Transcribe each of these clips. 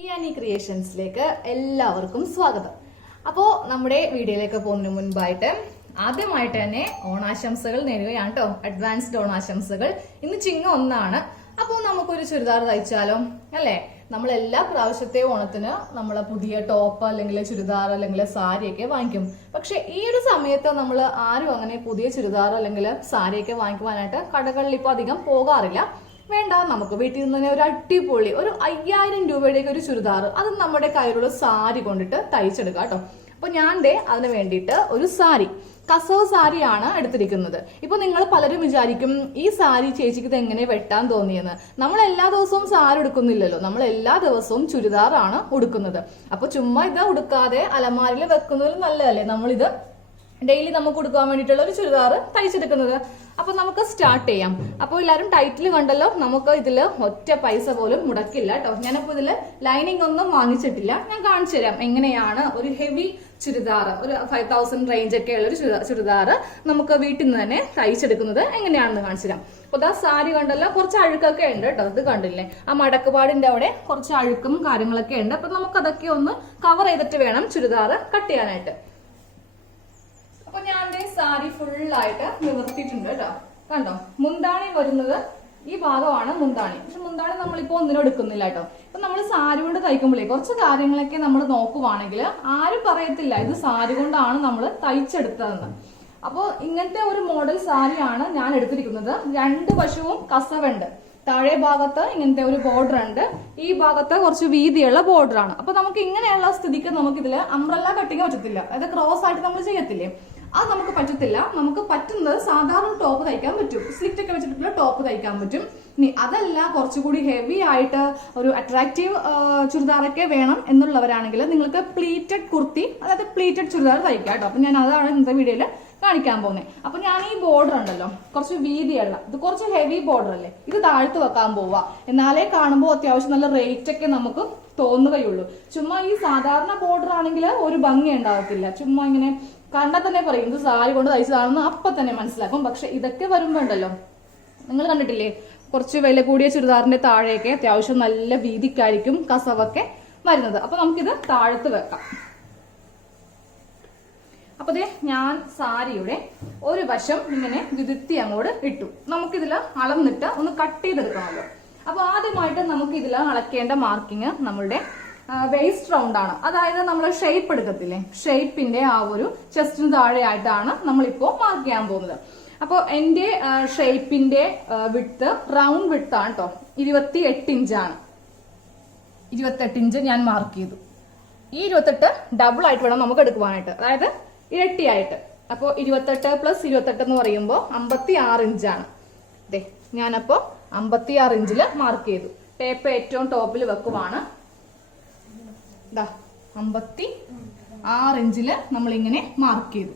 ഇയാനി ക്രിയേഷൻസിലേക്ക് എല്ലാവർക്കും സ്വാഗതം. അപ്പോൾ നമ്മുടെ വീഡിയോയിലേക്ക് പോകുന്നതിന് മുൻപായിട്ട് ആദ്യമായിട്ട് തന്നെ ഓണാശംസകൾ നേരുകയാണ് കേട്ടോ. അഡ്വാൻസ്ഡ് ഓണാശംസകൾ. ഇന്ന് ചിങ്ങ 1 അപ്പോൾ നമുക്കൊരു ചുരിദാർ തയ്ച്ചാലോ അല്ലേ? നമ്മൾ എല്ലാ പ്രാവശ്യത്തെ ഓണത്തിന് നമ്മളെ പുതിയ ടോപ്പ് അല്ലെങ്കിൽ ചുരിദാർ അല്ലെങ്കിൽ സാരിയൊക്കെ വാങ്ങിക്കും. പക്ഷെ ഈ ഒരു സമയത്ത് നമ്മൾ ആരും അങ്ങനെ പുതിയ ചുരിദാർ അല്ലെങ്കിൽ സാരിയൊക്കെ വാങ്ങിക്കുവാനായിട്ട് കടകളിൽ ഇപ്പൊ അധികം പോകാറില്ല. വേണ്ട, നമുക്ക് വീട്ടിൽ നിന്ന് തന്നെ ഒരു അടിപൊളി ഒരു 5000 രൂപയുടെയൊക്കെ ഒരു ചുരിദാർ അത് നമ്മുടെ കയ്യിലുള്ള സാരി കൊണ്ടിട്ട് തയ്ച്ചെടുക്കാം കേട്ടോ. അപ്പൊ ഞാൻ അതിന് വേണ്ടിയിട്ട് ഒരു സാരി, കസവ് സാരിയാണ് എടുത്തിരിക്കുന്നത്. ഇപ്പൊ നിങ്ങൾ പലരും വിചാരിക്കും ഈ സാരി ചേച്ചിക്ക് ഇത് എങ്ങനെ വെട്ടാൻ തോന്നിയെന്ന്. നമ്മൾ എല്ലാ ദിവസവും സാരി ഉടുക്കുന്നില്ലല്ലോ, നമ്മൾ എല്ലാ ദിവസവും ചുരിദാറാണ് ഉടുക്കുന്നത്. അപ്പൊ ചുമ്മാ ഇത് ഉടുക്കാതെ അലമാരിൽ വെക്കുന്നതിൽ നല്ലതല്ലേ നമ്മളിത് ഡെയിലി നമുക്ക് കൊടുക്കാൻ വേണ്ടിയിട്ടുള്ള ഒരു ചുരിദാർ തയ്ച്ചെടുക്കുന്നത്. അപ്പൊ നമുക്ക് സ്റ്റാർട്ട് ചെയ്യാം. അപ്പോൾ എല്ലാവരും ടൈറ്റിൽ കണ്ടല്ലോ, നമുക്ക് ഇതില് ഒറ്റ പൈസ പോലും മുടക്കില്ല കേട്ടോ. ഞാനിപ്പോ ഇതില് ലൈനിങ് ഒന്നും വാങ്ങിച്ചിട്ടില്ല. ഞാൻ കാണിച്ചു തരാം എങ്ങനെയാണ് ഒരു ഹെവി ചുരിദാർ, ഒരു 5000 റേഞ്ച് ഒക്കെ ഉള്ള ഒരു ചുരിദാർ നമുക്ക് വീട്ടിൽ നിന്ന് തന്നെ തയ്ച്ചെടുക്കുന്നത് എങ്ങനെയാണെന്ന് കാണിച്ചു തരാം. അപ്പൊ ഇതാ സാരി കണ്ടല്ലോ, കുറച്ച് അഴുക്കൊക്കെ ഉണ്ട് കേട്ടോ. ഇത് കണ്ടില്ലേ, ആ മടക്കുപാടിന്റെ അവിടെ കുറച്ച് അഴുക്കും കാര്യങ്ങളൊക്കെ ഉണ്ട്. അപ്പൊ നമുക്ക് അതൊക്കെ ഒന്ന് കവർ ചെയ്തിട്ട് വേണം ചുരിദാർ കട്ട് ചെയ്യാനായിട്ട്. അപ്പൊ ഞാൻ സാരി ഫുള്ളായിട്ട് നിവർത്തിയിട്ടുണ്ട് കേട്ടോ. കണ്ടോ, മുന്താണി വരുന്നത് ഈ ഭാഗമാണ് മുന്താണി. പക്ഷെ മുന്താണി നമ്മളിപ്പോ ഒന്നിനും എടുക്കുന്നില്ല കേട്ടോ. ഇപ്പൊ നമ്മൾ സാരി കൊണ്ട് തയ്ക്കുമ്പോഴേ കുറച്ച് കാര്യങ്ങളൊക്കെ നമ്മൾ നോക്കുവാണെങ്കിൽ ആരും പറയത്തില്ല ഇത് സാരി കൊണ്ടാണ് നമ്മൾ തയ്ച്ചെടുത്തതെന്ന്. അപ്പോൾ ഇങ്ങനത്തെ ഒരു മോഡൽ സാരിയാണ് ഞാൻ എടുത്തിരിക്കുന്നത്. 2 വശവും കസവുണ്ട്. താഴെ ഭാഗത്ത് ഇങ്ങനത്തെ ഒരു ബോർഡർ ഉണ്ട്, ഈ ഭാഗത്ത് കുറച്ച് വീതിയുള്ള ബോർഡർ ആണ്. അപ്പൊ നമുക്ക് ഇങ്ങനെയുള്ള സ്ഥിതിക്ക് നമുക്ക് ഇതില് അംബ്രല്ല കട്ടിങ് പറ്റത്തില്ല. അതായത് ക്രോസ് ആയിട്ട് നമ്മൾ ചെയ്യത്തില്ലേ, അത് നമുക്ക് പറ്റത്തില്ല. നമുക്ക് പറ്റുന്നത് സാധാരണ ടോപ്പ് തയ്ക്കാൻ പറ്റും, സ്ലിറ്റ് ഒക്കെ വെച്ചിട്ടുള്ള ടോപ്പ് തയ്ക്കാൻ പറ്റും. ഇനി അതല്ല കുറച്ചുകൂടി ഹെവി ആയിട്ട് ഒരു അട്രാക്റ്റീവ് ചുരിദാറൊക്കെ വേണം എന്നുള്ളവരാണെങ്കിൽ നിങ്ങൾക്ക് പ്ലീറ്റഡ് കുർത്തി, അതായത് പ്ലീറ്റഡ് ചുരിദാർ തയ്ക്കാം കേട്ടോ. അപ്പൊ ഞാൻ അതാണ് ഇന്നത്തെ വീഡിയോയിൽ കാണിക്കാൻ പോകുന്നത്. അപ്പൊ ഞാൻ ഈ ബോർഡർ ഉണ്ടല്ലോ, കുറച്ച് വീതിയുള്ള, ഇത് കുറച്ച് ഹെവി ബോർഡർ അല്ലേ, ഇത് താഴ്ത്ത് വെക്കാൻ പോവാ. എന്നാലേ കാണുമ്പോൾ അത്യാവശ്യം നല്ല റേറ്റ് ഒക്കെ നമുക്ക് തോന്നുകയുള്ളൂ. ചുമ്മാ ഈ സാധാരണ ബോർഡർ ആണെങ്കിൽ ഒരു ഭംഗി ഉണ്ടാവത്തില്ല. ചുമ്മാ ഇങ്ങനെ കണ്ടാൽ തന്നെ പറയും ഇത് സാരി കൊണ്ട് തയ്ച്ചതാണെന്ന് അപ്പൊ തന്നെ മനസ്സിലാക്കും. പക്ഷെ ഇതൊക്കെ വരുമ്പോ ഉണ്ടല്ലോ, നിങ്ങൾ കണ്ടിട്ടില്ലേ, കുറച്ച് വില കൂടിയ ചുരിദാറിന്റെ താഴെയൊക്കെ അത്യാവശ്യം നല്ല വീതിക്കായിരിക്കും കസവൊക്കെ വരുന്നത്. അപ്പൊ നമുക്കിത് താഴത്ത് വെക്കാം. അപ്പൊ ഞാൻ സാരിയുടെ ഒരു വശം ഇങ്ങനെ വിരുത്തി അങ്ങോട്ട് ഇട്ടു. നമുക്കിതിൽ അളന്നിട്ട് ഒന്ന് കട്ട് ചെയ്തെടുക്കണമല്ലോ. അപ്പൊ ആദ്യമായിട്ട് നമുക്ക് ഇതിൽ അളക്കേണ്ട മാർക്കിങ് നമ്മളുടെ വേസ്റ്റ് റൗണ്ട് ആണ്. അതായത് നമ്മൾ ഷേപ്പ് എടുക്കത്തില്ലേ, ഷേപ്പിന്റെ ആ ഒരു ചെസ്റ്റിന് താഴെയായിട്ടാണ് നമ്മളിപ്പോ മാർക്ക് ചെയ്യാൻ പോകുന്നത്. അപ്പൊ എന്റെ ഷേപ്പിന്റെ വിഡ്ത്ത്, റൗണ്ട് വിഡ്ത്ത് ആണ് കേട്ടോ, 28 ഇഞ്ചാണ്. 28 ഇഞ്ച് ഞാൻ മാർക്ക് ചെയ്തു. ഈ 28 ഡബിൾ ആയിട്ട് വേണം നമുക്ക് എടുക്കുവാനായിട്ട്, അതായത് ഇരട്ടിയായിട്ട്. അപ്പൊ 28 + 28 എന്ന് പറയുമ്പോൾ 56 ഇഞ്ചാണ്. അതെ, ഞാനപ്പോ 56 ഇഞ്ചില് മാർക്ക് ചെയ്തു. ടേപ്പ് ഏറ്റവും ടോപ്പിൽ വെക്കുവാണ്. 56 ഇഞ്ചില് നമ്മളിങ്ങനെ മാർക്ക് ചെയ്തു.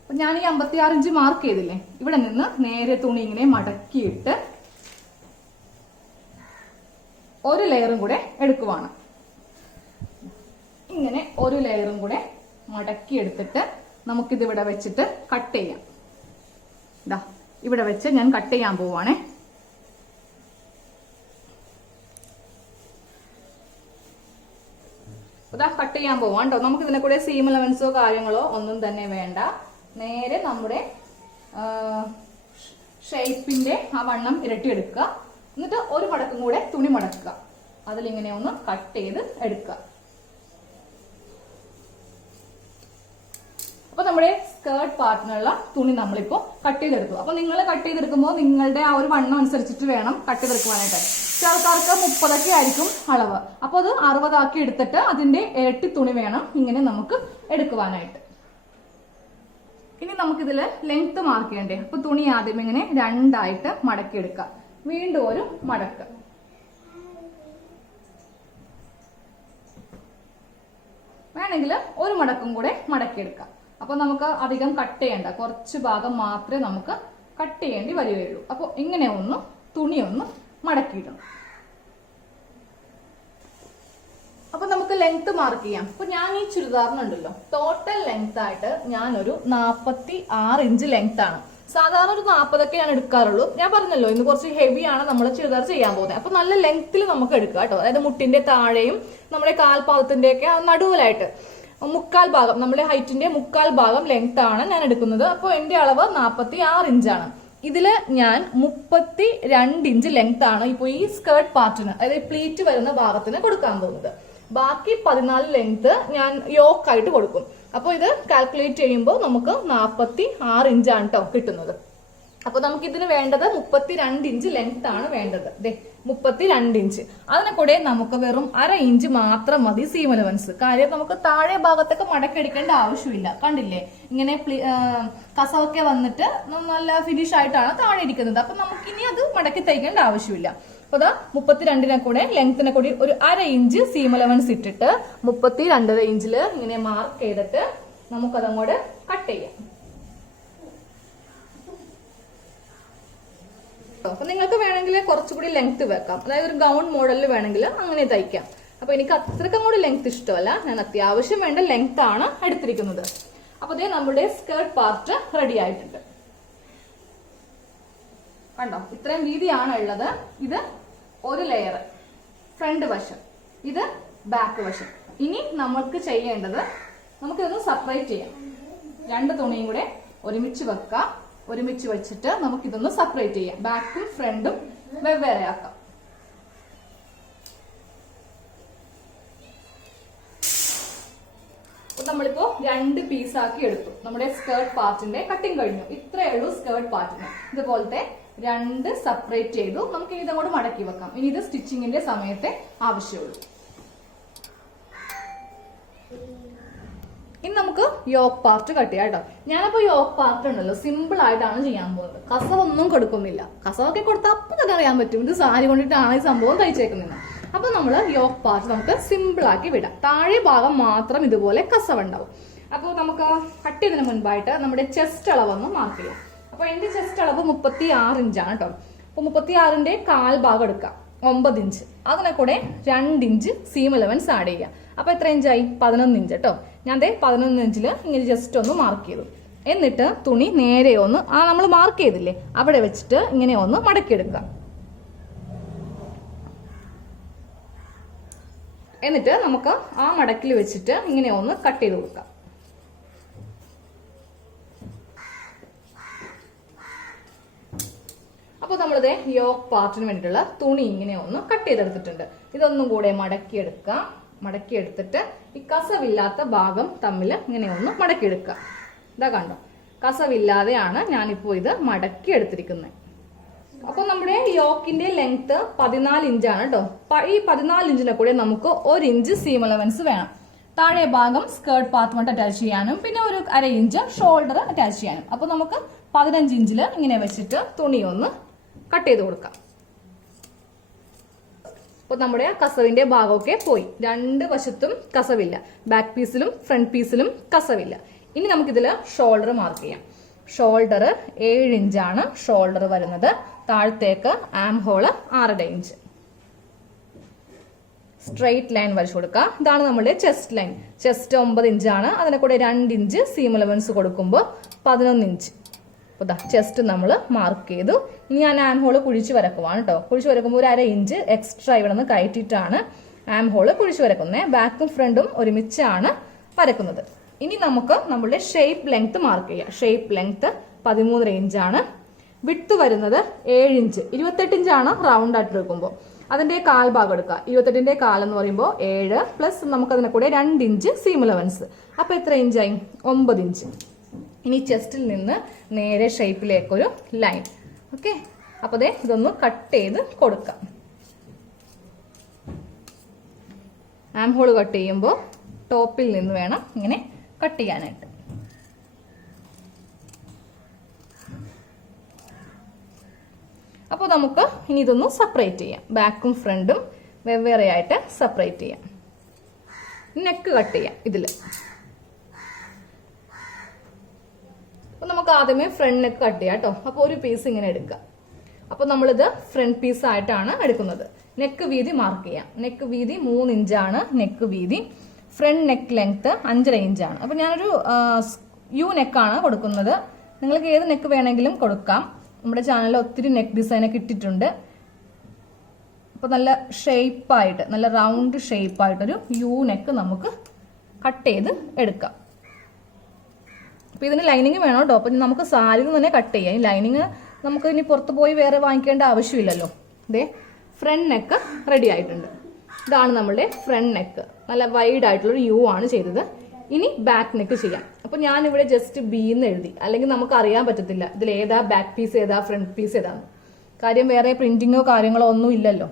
അപ്പൊ ഞാൻ ഈ 56 ഇഞ്ച് മാർക്ക് ചെയ്തില്ലേ, ഇവിടെ നിന്ന് നേരെ തുണി ഇങ്ങനെ മടക്കിയിട്ട് ഒരു ലെയറും കൂടെ എടുക്കുവാണ്. ഇങ്ങനെ ഒരു ലെയറും കൂടെ മടക്കി എടുത്തിട്ട് നമുക്കിത് ഇവിടെ വെച്ചിട്ട് കട്ട് ചെയ്യാം. ഇവിടെ വെച്ച് ഞാൻ കട്ട് ചെയ്യാൻ പോവാണേ. കട്ട് ചെയ്യാൻ പോവാം കേട്ടോ. നമുക്ക് ഇതിനെ കൂടെ സീം എലമെന്റ്സോ കാര്യങ്ങളോ ഒന്നും തന്നെ വേണ്ട. നേരെ നമ്മുടെ ഷേപ്പിന്റെ ആ വണ്ണം ഇരട്ടിയെടുക്കുക. എന്നിട്ട് ഒരു മടക്കും കൂടെ തുണി മടക്കുക, അതിലിങ്ങനെ ഒന്ന് കട്ട് ചെയ്ത് എടുക്കുക. അപ്പൊ നമ്മുടെ സ്കേർട്ട് പാർട്ടിനുള്ള തുണി നമ്മളിപ്പോ കട്ട് ചെയ്തെടുക്കും. അപ്പൊ നിങ്ങൾ കട്ട് ചെയ്തെടുക്കുമ്പോൾ നിങ്ങളുടെ ആ ഒരു വണ്ണം അനുസരിച്ചിട്ട് വേണം കട്ട് ചെയ്തെടുക്കുവാനായിട്ട്. ചില ആൾക്കാർക്ക് 30 ആയിരിക്കും അളവ്. അപ്പൊ അത് 60 എടുത്തിട്ട് അതിന്റെ ഇരട്ടി തുണി വേണം ഇങ്ങനെ നമുക്ക് എടുക്കുവാനായിട്ട്. ഇനി നമുക്കിതില് ലെങ്ത് മാർക്ക് ചെയ്യണ്ടേ. അപ്പൊ തുണി ആദ്യം ഇങ്ങനെ 2 ആയിട്ട് മടക്കിയെടുക്കുക. വീണ്ടും ഒരു മടക്ക്. വേണമെങ്കിൽ ഒരു മടക്കും കൂടെ മടക്കിയെടുക്കാം. അപ്പൊ നമുക്ക് അധികം കട്ട് ചെയ്യണ്ട, കുറച്ച് ഭാഗം മാത്രമേ നമുക്ക് കട്ട് ചെയ്യേണ്ടി വരികയുള്ളൂ. അപ്പൊ ഇങ്ങനെ ഒന്ന് തുണി ഒന്ന് മടക്കിയിടണം. അപ്പൊ നമുക്ക് ലെങ്ത് മാർക്ക് ചെയ്യാം. അപ്പൊ ഞാൻ ഈ ചുരിദാറിനുണ്ടല്ലോ ടോട്ടൽ ലെങ്ത് ആയിട്ട് ഞാനൊരു 46 ഇഞ്ച് ലെങ്ത് ആണ്. സാധാരണ ഒരു 40 ഞാൻ എടുക്കാറുള്ളൂ. ഞാൻ പറഞ്ഞല്ലോ ഇന്ന് കുറച്ച് ഹെവിയാണ് നമ്മൾ ചുരിദാർ ചെയ്യാൻ പോകുന്നത്. അപ്പൊ നല്ല ലെങ്ത്തിൽ നമുക്ക് എടുക്കാം കേട്ടോ. അതായത് മുട്ടിന്റെ താഴെയും നമ്മുടെ കാൽപാദത്തിന്റെ ഒക്കെ നടുവിലായിട്ട് മുക്കാൽ ഭാഗം, നമ്മുടെ ഹൈറ്റിന്റെ മുക്കാൽ ഭാഗം ലെങ്ത് ആണ് ഞാൻ എടുക്കുന്നത്. അപ്പോൾ എന്റെ അളവ് 46 ഇഞ്ചാണ്. ഇതില് ഞാൻ 32 ഇഞ്ച് ലെങ്ത് ആണ് ഇപ്പൊ ഈ സ്കേർട്ട് പാർട്ടിന്, അതായത് പ്ലീറ്റ് വരുന്ന ഭാഗത്തിന് കൊടുക്കാൻ പോകുന്നത്. ബാക്കി 14 ലെങ്ത് ഞാൻ യോക്ക് ആയിട്ട് കൊടുക്കും. അപ്പോൾ ഇത് കാൽക്കുലേറ്റ് ചെയ്യുമ്പോൾ നമുക്ക് 46 ഇഞ്ചാണ് കേട്ടോ കിട്ടുന്നത്. അപ്പൊ നമുക്ക് ഇതിന് വേണ്ടത് 32 ഇഞ്ച് ലെങ്ത് ആണ് വേണ്ടത്. 32 ഇഞ്ച്. അതിനെ കൂടെ നമുക്ക് വെറും 1/2 ഇഞ്ച് മാത്രം മതി സീം അലവൻസ്. കാര്യം നമുക്ക് താഴെ ഭാഗത്തൊക്കെ മടക്കെടുക്കേണ്ട ആവശ്യമില്ല. കണ്ടില്ലേ, ഇങ്ങനെ കസവൊക്കെ വന്നിട്ട് നല്ല ഫിനിഷ് ആയിട്ടാണ് താഴെ ഇരിക്കുന്നത്. അപ്പൊ നമുക്ക് ഇനി അത് മടക്കി തയ്ക്കേണ്ട ആവശ്യമില്ല. അപ്പൊ 32നെ കൂടെ ലെങ്ത്തിനെ കൂടി ഒരു 1/2 ഇഞ്ച് സീം അലവൻസ് ഇട്ടിട്ട് 32 ഇഞ്ചില് ഇങ്ങനെ മാർക്ക് ചെയ്തിട്ട് നമുക്കതങ്ങോട്ട് കട്ട് ചെയ്യാം. അപ്പൊ നിങ്ങൾക്ക് വേണമെങ്കിൽ കുറച്ചുകൂടി ലെങ്ത് വെക്കാം. അതായത് ഒരു ഗൗൺ മോഡലിൽ വേണമെങ്കിൽ അങ്ങനെ തയ്ക്കാം. അപ്പൊ എനിക്ക് അത്രയ്ക്കും കൂടി ലെങ്ത് ഇഷ്ടമല്ല, ഞാൻ അത്യാവശ്യം വേണ്ട ലെങ്ത് ആണ് എടുത്തിരിക്കുന്നത്. അപ്പൊ ഇതേ നമ്മുടെ സ്കേർട്ട് പാർട്ട് റെഡി ആയിട്ടുണ്ട്. കണ്ടോ, ഇത്രയും വീതിയാണ് ഉള്ളത്. ഇത് ഒരു ലെയർ ഫ്രണ്ട് വശം, ഇത് ബാക്ക് വശം. ഇനി നമുക്ക് ചെയ്യേണ്ടത്, നമുക്കിതൊന്ന് സെപ്പറേറ്റ് ചെയ്യാം. 2 തുണിയും കൂടെ ഒരുമിച്ച് വെക്കാം. ഒരുമിച്ച് വെച്ചിട്ട് നമുക്കിതൊന്ന് സെപ്പറേറ്റ് ചെയ്യാം. ബാക്കും ഫ്രണ്ടും വെവ്വേറെ ആക്കാം. നമ്മളിപ്പോ 2 പീസാക്കി എടുത്തു. നമ്മുടെ സ്കേർട്ട് പാർട്ടിന്റെ കട്ടിങ് കഴിഞ്ഞു. ഇത്രയേ ഉള്ളൂ സ്കേർട്ട് പാർട്ടിന്. ഇതുപോലത്തെ 2 സെപ്പറേറ്റ് ചെയ്തു. നമുക്ക് ഇതങ്ങോട്ട് മടക്കി വെക്കാം. ഇനി ഇത് സ്റ്റിച്ചിങ്ങിന്റെ സമയത്തെ ആവശ്യമുള്ളൂ. ഇനി നമുക്ക് യോക്ക് പാർട്ട് കട്ട് ചെയ്യാം കേട്ടോ. ഞാനപ്പോ യോക്ക് പാർട്ട് ഉണ്ടല്ലോ സിമ്പിൾ ആയിട്ടാണ് ചെയ്യാൻ പോകുന്നത്. കസവൊന്നും കൊടുക്കുന്നില്ല. കസവൊക്കെ കൊടുത്താൽ അപ്പൊ തന്നെ അറിയാൻ പറ്റും ഇത് സാരി കൊണ്ടിട്ടാണ് ഈ സംഭവം തയ്ച്ചേക്കുന്നത്. അപ്പൊ നമ്മള് യോക്ക് പാർട്ട് നമുക്ക് സിമ്പിൾ ആക്കി വിടാം. താഴെ ഭാഗം മാത്രം ഇതുപോലെ കസവുണ്ടാവും. അപ്പോൾ നമുക്ക് കട്ട് ചെയ്തതിന് മുൻപായിട്ട് നമ്മുടെ ചെസ്റ്റ് അളവൊന്ന് മാർക്ക് ചെയ്യാം. അപ്പൊ എന്റെ ചെസ്റ്റ് അളവ് 36 ഇഞ്ചാണ് കേട്ടോ. അപ്പൊ 36ന്റെ കാൽ ഭാഗം എടുക്കാം, 9 ഇഞ്ച്. അതിനെ കൂടെ 2 ഇഞ്ച് സീം അലവൻസ് ആഡ് ചെയ്യാം. അപ്പൊ എത്ര ഇഞ്ചായി? 11 ഇഞ്ച് കേട്ടോ. ഞാൻ 11 ഇഞ്ചില് ഇങ്ങനെ ജസ്റ്റ് ഒന്ന് മാർക്ക് ചെയ്തു. എന്നിട്ട് തുണി നേരെ ഒന്ന് നമ്മൾ മാർക്ക് ചെയ്തില്ലേ അവിടെ വെച്ചിട്ട് ഇങ്ങനെ ഒന്ന് മടക്കിയെടുക്കാം. എന്നിട്ട് നമുക്ക് ആ മടക്കിൽ വെച്ചിട്ട് ഇങ്ങനെ ഒന്ന് കട്ട് ചെയ്ത് കൊടുക്കാം. അപ്പൊ നമ്മളിത് യോക്ക് പാർട്ടിന് വേണ്ടിയിട്ടുള്ള തുണി ഇങ്ങനെ ഒന്ന് കട്ട് ചെയ്തെടുത്തിട്ടുണ്ട്. ഇതൊന്നും കൂടെ മടക്കിയെടുക്കാം. മടക്കിയെടുത്തിട്ട് ഈ കസവില്ലാത്ത ഭാഗം തമ്മിൽ ഇങ്ങനെ ഒന്ന് മടക്കിയെടുക്കുക. ഇതാ കണ്ടോ, കസവില്ലാതെയാണ് ഞാനിപ്പോ ഇത് മടക്കി എടുത്തിരിക്കുന്നത്. അപ്പൊ നമ്മുടെ യോക്കിന്റെ ലെങ്ത് 14 ഇഞ്ചാണ് കേട്ടോ. ഈ 14 ഇഞ്ചിനെ കൂടെ നമുക്ക് 1 ഇഞ്ച് സീം അലവൻസ് വേണം. താഴെ ഭാഗം സ്കേർട്ട് പാർട്ട് അറ്റാച്ച് ചെയ്യാനും പിന്നെ ഒരു 1/2 ഇഞ്ച് ഷോൾഡർ അറ്റാച്ച് ചെയ്യാനും. അപ്പൊ നമുക്ക് 15 ഇഞ്ചില് ഇങ്ങനെ വെച്ചിട്ട് തുണി ഒന്ന് കട്ട് ചെയ്ത് കൊടുക്കാം. അപ്പൊ നമ്മുടെ കസവിന്റെ ഭാഗമൊക്കെ പോയി. 2 വശത്തും കസവില്ല. Back പീസിലും front പീസിലും കസവില്ല. ഇനി നമുക്കിതില് ഷോൾഡർ മാർക്ക് ചെയ്യാം. ഷോൾഡർ 7 ഇഞ്ചാണ് ഷോൾഡർ വരുന്നത്. താഴത്തേക്ക് ആം ഹോള് 6.5 ഇഞ്ച്. സ്ട്രെയിറ്റ് ലൈൻ വരച്ചു കൊടുക്കുക. ഇതാണ് നമ്മുടെ ചെസ്റ്റ് ലൈൻ. ചെസ്റ്റ് 9 ഇഞ്ചാണ്. അതിനെ കൂടെ 2 ഇഞ്ച് സീം അലവൻസ് കൊടുക്കുമ്പോൾ 11 ഇഞ്ച്. അപ്പൊ ചെസ്റ്റ് നമ്മൾ മാർക്ക് ചെയ്തു. ഇനി ഞാൻ ആം ഹോള് കുഴിച്ച് വരക്കുവാണ് കേട്ടോ. കുഴിച്ച് വരക്കുമ്പോൾ ഒരു 1/2 ഇഞ്ച് എക്സ്ട്രാ ഇവിടെ നിന്ന് കയറ്റിയിട്ടാണ് ആം ഹോള് കുഴിച്ച് വരക്കുന്നത്. ബാക്കും ഫ്രണ്ടും ഒരുമിച്ചാണ് വരക്കുന്നത്. ഇനി നമുക്ക് നമ്മുടെ ഷേപ്പ് ലെങ്ത് മാർക്ക് ചെയ്യാം. ഷേപ്പ് ലെങ്ത് 13 ഇഞ്ചാണ്. വിട്ട് വരുന്നത് 7 ഇഞ്ച്. 28 ഇഞ്ചാണ് റൗണ്ട് ആയിട്ട് എടുക്കുമ്പോൾ. അതിന്റെ കാൽ ഭാഗം എടുക്കുക. 28ന്റെ കാൽ എന്ന് പറയുമ്പോൾ 7 പ്ലസ് നമുക്ക് അതിനെ കൂടെ 2 ഇഞ്ച് സീം അലവൻസ്. അപ്പൊ എത്ര ഇഞ്ചായി? 9 ഇഞ്ച്. ഇനി ചെസ്റ്റിൽ നിന്ന് നേരെ ഷേപ്പിലേക്കൊരു ലൈൻ. ഓക്കെ, അപ്പൊ ഇതൊന്ന് കട്ട് ചെയ്ത് കൊടുക്കാം. ആം ഹോൾ കട്ട് ചെയ്യുമ്പോൾ ടോപ്പിൽ നിന്ന് വേണം ഇങ്ങനെ കട്ട് ചെയ്യാനായിട്ട്. അപ്പോൾ നമുക്ക് ഇനി ഇതൊന്ന് സെപ്പറേറ്റ് ചെയ്യാം. ബാക്കും ഫ്രണ്ടും വെവ്വേറെ ആയിട്ട് സെപ്പറേറ്റ് ചെയ്യാം. നെക്ക് കട്ട് ചെയ്യാം ഇതില്. അപ്പൊ നമുക്ക് ആദ്യമേ ഫ്രണ്ട് നെക്ക് കട്ട് ചെയ്യാം കേട്ടോ. അപ്പൊ ഒരു പീസ് ഇങ്ങനെ എടുക്കുക. അപ്പൊ നമ്മളിത് ഫ്രണ്ട് പീസ് ആയിട്ടാണ് എടുക്കുന്നത്. നെക്ക് വീതി മാർക്ക് ചെയ്യാം. നെക്ക് വീതി 3 ഇഞ്ചാണ് നെക്ക് വീതി. ഫ്രണ്ട് നെക്ക് ലെങ്ത് 5.5 ഇഞ്ചാണ്. അപ്പൊ ഞാനൊരു യു നെക്കാണ് കൊടുക്കുന്നത്. നിങ്ങൾക്ക് ഏത് നെക്ക് വേണമെങ്കിലും കൊടുക്കാം. നമ്മുടെ ചാനലിൽ ഒത്തിരി നെക്ക് ഡിസൈനൊക്കെ ഇട്ടിട്ടുണ്ട്. അപ്പോൾ നല്ല ഷേപ്പായിട്ട്, നല്ല റൗണ്ട് ഷേപ്പായിട്ടൊരു യു നെക്ക് നമുക്ക് കട്ട് ചെയ്ത് എടുക്കാം. അപ്പോൾ ഇതിന് ലൈനിങ് വേണം കേട്ടോ. അപ്പം നമുക്ക് സാരിയിൽ തന്നെ കട്ട് ചെയ്യാം. ഈ ലൈനിങ് നമുക്ക് ഇനി പുറത്ത് പോയി വേറെ വാങ്ങിക്കേണ്ട ആവശ്യമില്ലല്ലോ. ഇതേ ഫ്രണ്ട് നെക്ക് റെഡി ആയിട്ടുണ്ട്. ഇതാണ് നമ്മളുടെ ഫ്രണ്ട് നെക്ക്. നല്ല വൈഡ് ആയിട്ടുള്ളൊരു യു ആണ് ചെയ്തത്. ഇനി ബാക്ക് നെക്ക് ചെയ്യാം. അപ്പോൾ ഞാനിവിടെ ജസ്റ്റ് ബി എന്ന് എഴുതി, അല്ലെങ്കിൽ നമുക്ക് അറിയാൻ പറ്റത്തില്ല ഇതിൽ ഏതാ ബാക്ക് പീസ് ഏതാ ഫ്രണ്ട് പീസ് ഏതാന്ന്. കാര്യം വേറെ പ്രിന്റിങ്ങോ കാര്യങ്ങളോ ഒന്നും ഇല്ലല്ലോ.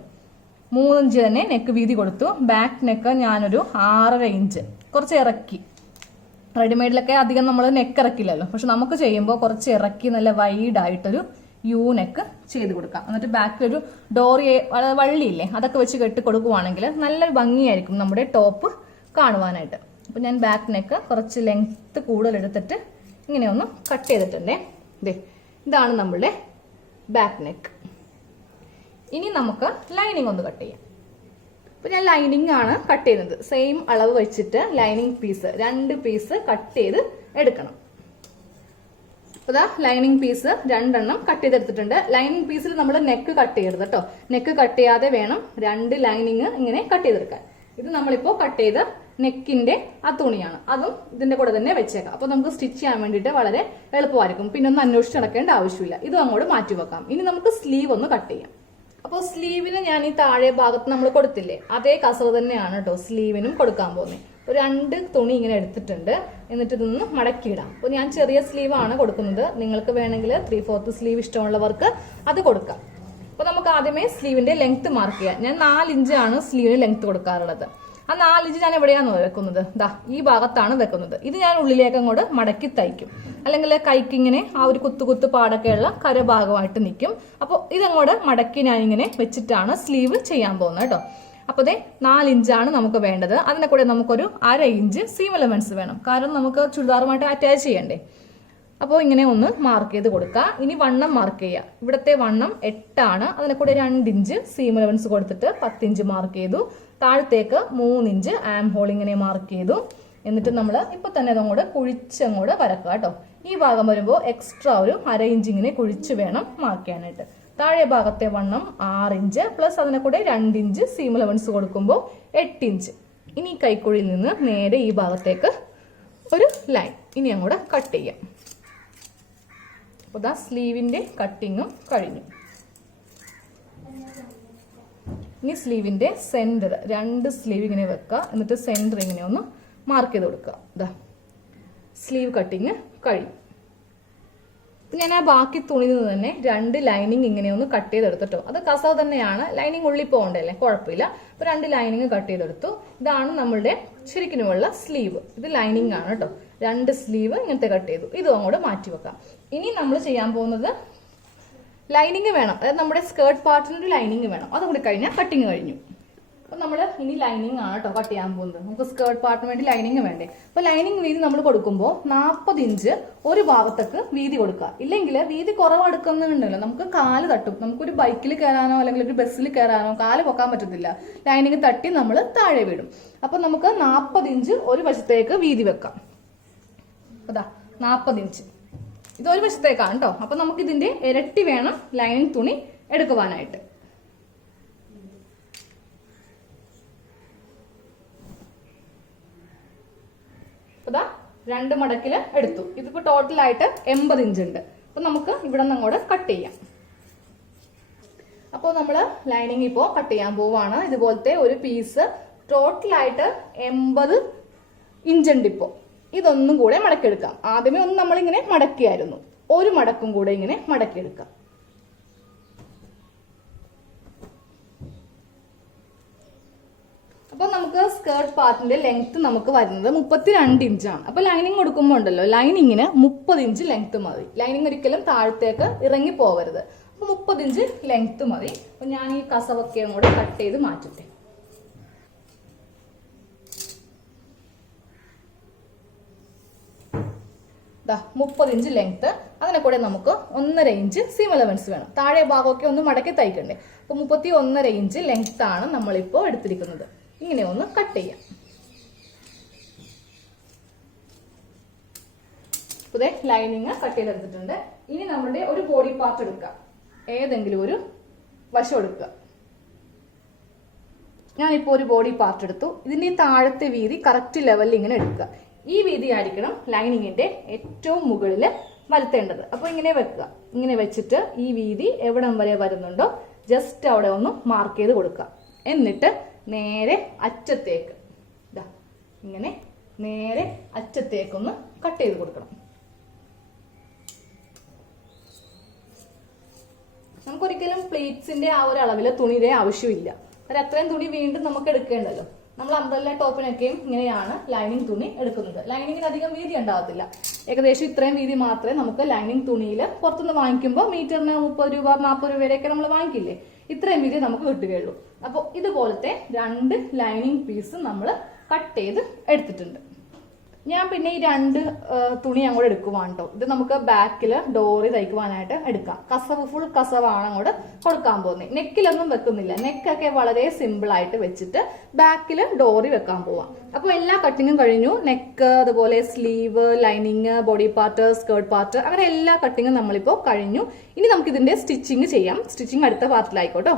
3 ഇഞ്ച് തന്നെ നെക്ക് വീതി കൊടുത്തു. ബാക്ക് നെക്ക് ഞാനൊരു 6.5 ഇഞ്ച് കുറച്ച് ഇറക്കി. റെഡിമെയ്ഡിലൊക്കെ അധികം നമ്മൾ നെക്ക് ഇറക്കില്ലല്ലോ, പക്ഷെ നമുക്ക് ചെയ്യുമ്പോൾ കുറച്ച് ഇറക്കി നല്ല വൈഡ് ആയിട്ടൊരു യു നെക്ക് ചെയ്ത് കൊടുക്കാം. എന്നിട്ട് ബാക്കിലൊരു ഡോറിയെ വള്ളിയില്ലേ അതൊക്കെ വെച്ച് കെട്ടി കൊടുക്കുവാണെങ്കിൽ നല്ല ഭംഗിയായിരിക്കും നമ്മുടെ ടോപ്പ് കാണുവാനായിട്ട്. അപ്പം ഞാൻ ബാക്ക് നെക്ക് കുറച്ച് ലെങ്ത്ത് കൂടുതൽ എടുത്തിട്ട് ഇങ്ങനെ ഒന്ന് കട്ട് ചെയ്തിട്ടുണ്ടേ. ഇതാണ് നമ്മളുടെ ബാക്ക് നെക്ക്. ഇനി നമുക്ക് ലൈനിങ് ഒന്ന് കട്ട് ചെയ്യാം. അപ്പോൾ ഞാൻ ലൈനിങ് ആണ് കട്ട് ചെയ്യുന്നത്. സെയിം അളവ് വെച്ചിട്ട് ലൈനിങ് പീസ് 2 പീസ് കട്ട് ചെയ്ത് എടുക്കണം. അപ്പോൾ ലൈനിങ് പീസ് 2 എണ്ണം കട്ട് ചെയ്തെടുത്തിട്ടുണ്ട്. ലൈനിങ് പീസിൽ നമ്മൾ നെക്ക് കട്ട് ചെയ്യരുത് കേട്ടോ. നെക്ക് കട്ട് ചെയ്യാതെ വേണം 2 ലൈനിങ് ഇങ്ങനെ കട്ട് ചെയ്തെടുക്കാൻ. ഇത് നമ്മളിപ്പോൾ കട്ട് ചെയ്ത നെക്കിന്റെ ആ തുണിയാണ്. അതും ഇതിന്റെ കൂടെ തന്നെ വെച്ചേക്കാം. അപ്പോൾ നമുക്ക് സ്റ്റിച്ച് ചെയ്യാൻ വേണ്ടിയിട്ട് വളരെ എളുപ്പമായിരിക്കും. പിന്നെ ഒന്നും അന്വേഷിച്ച് നടക്കേണ്ട ആവശ്യമില്ല. ഇതും അങ്ങോട്ട് മാറ്റി വെക്കാം. ഇനി നമുക്ക് സ്ലീവ് ഒന്ന് കട്ട് ചെയ്യാം. അപ്പോൾ സ്ലീവിന് ഞാൻ ഈ താഴെ ഭാഗത്ത് നമ്മൾ കൊടുത്തില്ലേ അതേ കസവ് തന്നെയാണ് കേട്ടോ സ്ലീവിനും കൊടുക്കാൻ പോകുന്നത്. ഒരു 2 തുണി ഇങ്ങനെ എടുത്തിട്ടുണ്ട്. എന്നിട്ട് ഇതൊന്ന് മടക്കിയിടാം. അപ്പോൾ ഞാൻ ചെറിയ സ്ലീവാണ് കൊടുക്കുന്നത്. നിങ്ങൾക്ക് വേണമെങ്കിൽ 3/4 സ്ലീവ് ഇഷ്ടമുള്ളവർക്ക് അത് കൊടുക്കാം. അപ്പോൾ നമുക്ക് ആദ്യമേ സ്ലീവിന്റെ ലെങ്ത് മാർക്ക് ചെയ്യാം. ഞാൻ 4 ഇഞ്ചാണ് സ്ലീവിന് ലെങ്ത് കൊടുക്കാറുള്ളത്. ആ 4 ഇഞ്ച് ഞാൻ എവിടെയാണ് വെക്കുന്നത്? ഈ ഭാഗത്താണ് വെക്കുന്നത്. ഇത് ഞാൻ ഉള്ളിലേക്ക് അങ്ങോട്ട് മടക്കി തയ്ക്കും. അല്ലെങ്കിൽ കൈക്കിങ്ങനെ ആ ഒരു കുത്തു പാടൊക്കെയുള്ള കരഭാഗമായിട്ട് നിൽക്കും. അപ്പോൾ ഇതങ്ങോട്ട് മടക്കി ഞാനിങ്ങനെ വെച്ചിട്ടാണ് സ്ലീവ് ചെയ്യാൻ പോകുന്നത് കേട്ടോ. അപ്പോൾ 4 ഇഞ്ചാണ് നമുക്ക് വേണ്ടത്. അതിനെ കൂടെ നമുക്കൊരു 1/2 ഇഞ്ച് സീം എലമെന്റ്സ് വേണം. കാരണം നമുക്ക് ചുരിദാറുമായിട്ട് അറ്റാച്ച് ചെയ്യണ്ടേ. അപ്പോൾ ഇങ്ങനെ ഒന്ന് മാർക്ക് ചെയ്ത് കൊടുക്കുക. ഇനി വണ്ണം മാർക്ക് ചെയ്യുക. ഇവിടുത്തെ വണ്ണം 8 ആണ്. അതിനെ കൂടെ 2 ഇഞ്ച് സീം എലമെന്റ്സ് കൊടുത്തിട്ട് 10 ഇഞ്ച് മാർക്ക് ചെയ്തു. താഴത്തേക്ക് 3 ഇഞ്ച് ആം ഹോൾ ഇങ്ങനെ മാർക്ക് ചെയ്തു. എന്നിട്ട് നമ്മൾ ഇപ്പൊ തന്നെ അതങ്ങോട്ട് കുഴിച്ചങ്ങോട്ട് വരക്കുക കേട്ടോ. ഈ ഭാഗം വരുമ്പോൾ എക്സ്ട്രാ ഒരു 1/2 ഇഞ്ച് ഇങ്ങനെ കുഴിച്ച് വേണം മാർക്ക് ചെയ്യാനായിട്ട്. താഴെ ഭാഗത്തെ വണ്ണം 6 ഇഞ്ച് പ്ലസ് അതിനെ കൂടെ 2 ഇഞ്ച് സീം എലമെന്റ്സ് കൊടുക്കുമ്പോൾ 8 ഇഞ്ച്. ഇനി കൈക്കുഴിയിൽ നിന്ന് നേരെ ഈ ഭാഗത്തേക്ക് ഒരു ലൈൻ ഇനി അങ്ങോട്ട് കട്ട് ചെയ്യാം. അപ്പോൾ സ്ലീവിന്റെ കട്ടിങ്ങും കഴിഞ്ഞു. ഇനി സ്ലീവിന്റെ സെന്റർ 2 സ്ലീവ് ഇങ്ങനെ വെക്കുക. എന്നിട്ട് സെന്റർ ഇങ്ങനെ ഒന്ന് മാർക്ക് ചെയ്ത് കൊടുക്കുക. സ്ലീവ് കട്ടിങ് കഴിഞ്ഞു. ഞാൻ ആ ബാക്കി തുണിയിൽ നിന്ന് തന്നെ 2 ലൈനിങ് ഇങ്ങനെ ഒന്ന് കട്ട് ചെയ്തെടുത്തിട്ടോ. അത് കസവ് തന്നെയാണ്, ലൈനിങ് ഉള്ളിൽ പോകണ്ടല്ലേ, കുഴപ്പമില്ല. അപ്പൊ 2 ലൈനിങ് കട്ട് ചെയ്തെടുത്തു. ഇതാണ് നമ്മളുടെ ശരിക്കുമുള്ള സ്ലീവ്. ഇത് ലൈനിങ് ആണ് കേട്ടോ. 2 സ്ലീവ് ഇങ്ങനത്തെ കട്ട് ചെയ്തു. ഇതും അങ്ങോട്ട് മാറ്റി വെക്കാം. ഇനി നമ്മൾ ചെയ്യാൻ പോകുന്നത് ലൈനിങ് വേണം. അതായത് നമ്മുടെ സ്കേർട്ട് പാർട്ടിനൊരു ലൈനിങ് വേണം. അതും കൂടി കഴിഞ്ഞാൽ കട്ടിങ് കഴിഞ്ഞു. അപ്പൊ നമ്മൾ ഇനി ലൈനിങ് ആണ് കേട്ടോ കട്ട് ചെയ്യാൻ പോകുന്നത്. നമുക്ക് സ്കേർട്ട് പാർട്ടിന് വേണ്ടി ലൈനിങ് വേണ്ടേ. അപ്പൊ ലൈനിങ് വീതി നമ്മൾ കൊടുക്കുമ്പോൾ 40 ഇഞ്ച് ഒരു ഭാഗത്തേക്ക് വീതി കൊടുക്കുക. ഇല്ലെങ്കിൽ വീതി കുറവെടുക്കുന്നുണ്ടല്ലോ, നമുക്ക് കാല് തട്ടും. നമുക്കൊരു ബൈക്കിൽ കയറാനോ അല്ലെങ്കിൽ ഒരു ബസ്സിൽ കയറാനോ കാല് പൊക്കാൻ പറ്റത്തില്ല. ലൈനിങ് തട്ടി നമ്മൾ താഴെ വീടും. അപ്പൊ നമുക്ക് 40 ഇഞ്ച് ഒരു വശത്തേക്ക് വീതി വെക്കാം. അതാ 40 ഇഞ്ച് ഇത് ഒരു വശത്തേക്കാണ് കേട്ടോ. അപ്പൊ നമുക്ക് ഇതിന്റെ ഇരട്ടി വേണം ലൈനിങ് തുണി എടുക്കുവാനായിട്ട്. അതാ 2 മടക്കില് എടുത്തു. ഇതിപ്പോ ടോട്ടലായിട്ട് 80 ഇഞ്ച് ഉണ്ട്. അപ്പൊ നമുക്ക് ഇവിടെ നിന്ന് അങ്ങോട്ട് കട്ട് ചെയ്യാം. അപ്പോൾ നമ്മൾ ലൈനിങ് ഇപ്പോൾ കട്ട് ചെയ്യാൻ പോവാണ്. ഇതുപോലത്തെ ഒരു പീസ് ടോട്ടലായിട്ട് 80 ഇഞ്ച് ഉണ്ട്. ഇപ്പോൾ ഇതൊന്നും കൂടെ മടക്കിയെടുക്കാം. ആദ്യമേ ഒന്ന് നമ്മളിങ്ങനെ മടക്കിയായിരുന്നു. ഒരു മടക്കും കൂടെ ഇങ്ങനെ മടക്കിയെടുക്കാം. അപ്പൊ നമുക്ക് സ്കേർട്ട് പാർട്ടിന്റെ ലെങ്ത് നമുക്ക് വരുന്നത് 32 ഇഞ്ചാണ്. അപ്പൊ ലൈനിങ് കൊടുക്കുമ്പോൾ ഉണ്ടല്ലോ, ലൈനിങ്ങിന് 30 ഇഞ്ച് ലെങ്ത് മതി. ലൈനിങ് ഒരിക്കലും താഴത്തേക്ക് ഇറങ്ങി പോവരുത്. അപ്പൊ 30 ഇഞ്ച് ലെങ്ത് മതി. അപ്പൊ ഞാൻ ഈ കസവൊക്കെ കൂടെ കട്ട് ചെയ്ത് മാറ്റട്ടെ. 30 ഇഞ്ച് ലെങ്ത്. അതിനെ കൂടെ നമുക്ക് 1.5 ഇഞ്ച് സീം എലമെന്റ്സ് വേണം. താഴെ ഭാഗമൊക്കെ ഒന്ന് മടക്കി തയ്ക്കണ്ടേ. അപ്പൊ 31.5 ഇഞ്ച് ലെങ്ത് ആണ് നമ്മളിപ്പോ എടുത്തിരിക്കുന്നത്. ഇങ്ങനെ ഒന്ന് കട്ട് ചെയ്യാം. ഇതേ ലൈനിങ് കട്ട് ചെയ്തെടുത്തിട്ടുണ്ട്. ഇനി നമ്മുടെ ഒരു ബോഡി പാർട്ട് എടുക്കുക, ഏതെങ്കിലും ഒരു വശം എടുക്കുക. ഞാനിപ്പോൾ ഒരു ബോഡി പാർട്ട് എടുത്തു. ഇതിന്റെ താഴത്തെ വീതി കറക്റ്റ് ലെവലിൽ ഇങ്ങനെ എടുക്കുക. ഈ വീതി ആയിരിക്കണം ലൈനിങ്ങിന്റെ ഏറ്റവും മുകളിൽ വരുത്തേണ്ടത്. അപ്പൊ ഇങ്ങനെ വെക്കുക. ഇങ്ങനെ വെച്ചിട്ട് ഈ വീതി എവിടം വരെ വരുന്നുണ്ടോ ജസ്റ്റ് അവിടെ ഒന്ന് മാർക്ക് ചെയ്ത് കൊടുക്കുക. എന്നിട്ട് നേരെ അറ്റത്തേക്ക് ഇങ്ങനെ നേരെ അറ്റത്തേക്കൊന്ന് കട്ട് ചെയ്ത് കൊടുക്കണം. നമുക്കൊരിക്കലും പ്ലീറ്റ്സിന്റെ ആ ഒരു അളവില് തുണിയുടെ ആവശ്യമില്ല. അത്രയും തുണി വീണ്ടും നമുക്ക് എടുക്കേണ്ടല്ലോ. നമ്മൾ അംബ്രല്ല ടോപ്പിനൊക്കെയും ഇങ്ങനെയാണ് ലൈനിങ് തുണി എടുക്കുന്നത്. ലൈനിങ്ങിന് അധികം വീതി ഉണ്ടാവത്തില്ല. ഏകദേശം ഇത്രയും വീതി മാത്രമേ നമുക്ക് ലൈനിങ് തുണിയിൽ പുറത്തുനിന്ന് വാങ്ങിക്കുമ്പോൾ മീറ്ററിന് 30 രൂപ 40 രൂപയുടെയൊക്കെ നമ്മൾ വാങ്ങിക്കില്ലേ, ഇത്രയും വീതി നമുക്ക് കിട്ടുകയുള്ളൂ. അപ്പോൾ ഇതുപോലത്തെ 2 ലൈനിങ് പീസ് നമ്മൾ കട്ട് ചെയ്ത് എടുത്തിട്ടുണ്ട്. ഞാൻ പിന്നെ ഈ 2 തുണി അങ്ങോട്ട് എടുക്കുവാണ് കേട്ടോ. ഇത് നമുക്ക് ബാക്കില് ഡോറി തയ്ക്കുവാനായിട്ട് എടുക്കാം. കസവ് ഫുൾ കസവാണ് അങ്ങോട്ട് കൊടുക്കാൻ പോകുന്നത്. നെക്കിലൊന്നും വെക്കുന്നില്ല. നെക്കൊക്കെ വളരെ സിമ്പിൾ ആയിട്ട് വെച്ചിട്ട് ബാക്കില് ഡോറി വെക്കാൻ പോവാം. അപ്പൊ എല്ലാ കട്ടിങ്ങും കഴിഞ്ഞു. നെക്ക്, അതുപോലെ sleeve, lining, body part, skirt part, അങ്ങനെ എല്ലാ കട്ടിങ്ങും നമ്മളിപ്പോ കഴിഞ്ഞു. ഇനി നമുക്ക് ഇതിന്റെ സ്റ്റിച്ചിങ് ചെയ്യാം. സ്റ്റിച്ചിങ് അടുത്ത പാർട്ടിലായിക്കോട്ടോ.